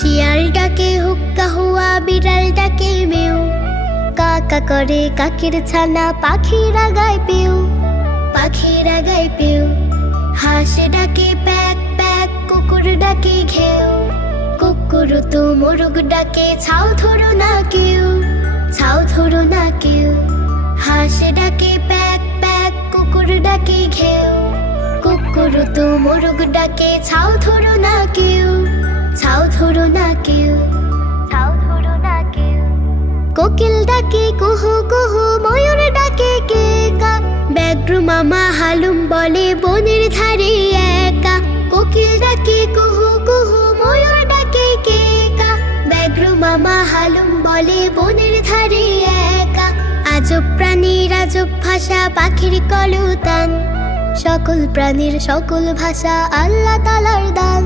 শিয়াল ডাকে হুক্কা হুয়া, বিড়াল ডাকে মেউ, কাকা করে কাকের ছানা, পাখিরা গায় পেউ, পাখিরা গায় পেউ। হাঁস ডাকে প্যাক প্যাক, কুকুর ডাকে ঘেউ, কুকুর তো মোরগ ডাকে ছাও ধরো না কেউ, ছাও ধরো না কেউ। হাঁস ডাকে প্যাক প্যাক, কুকুর ডাকে ঘেউ, কুকুর তো মোরগ ডাকে ছাও ধরো না কেউ, ছাও ধরো না কেউ, ছাও ধরো না কেউ। কোকিল ডাকে কুহু কুহু, ময়ূর ডাকে কে কা, ব্যাঘ্র মামা হালুম বলে বনের ধারে একা। কোকিল ডাকে কুহু কুহু, ময়ূর ডাকে কে কা, ব্যাঘ্র মামা হালুম বলে বনের ধারে একা। আজব প্রাণীর আজব ভাষা, পাখির কলতান, সকল প্রাণীর সকল ভাষা আল্লাহ তাআলার দান।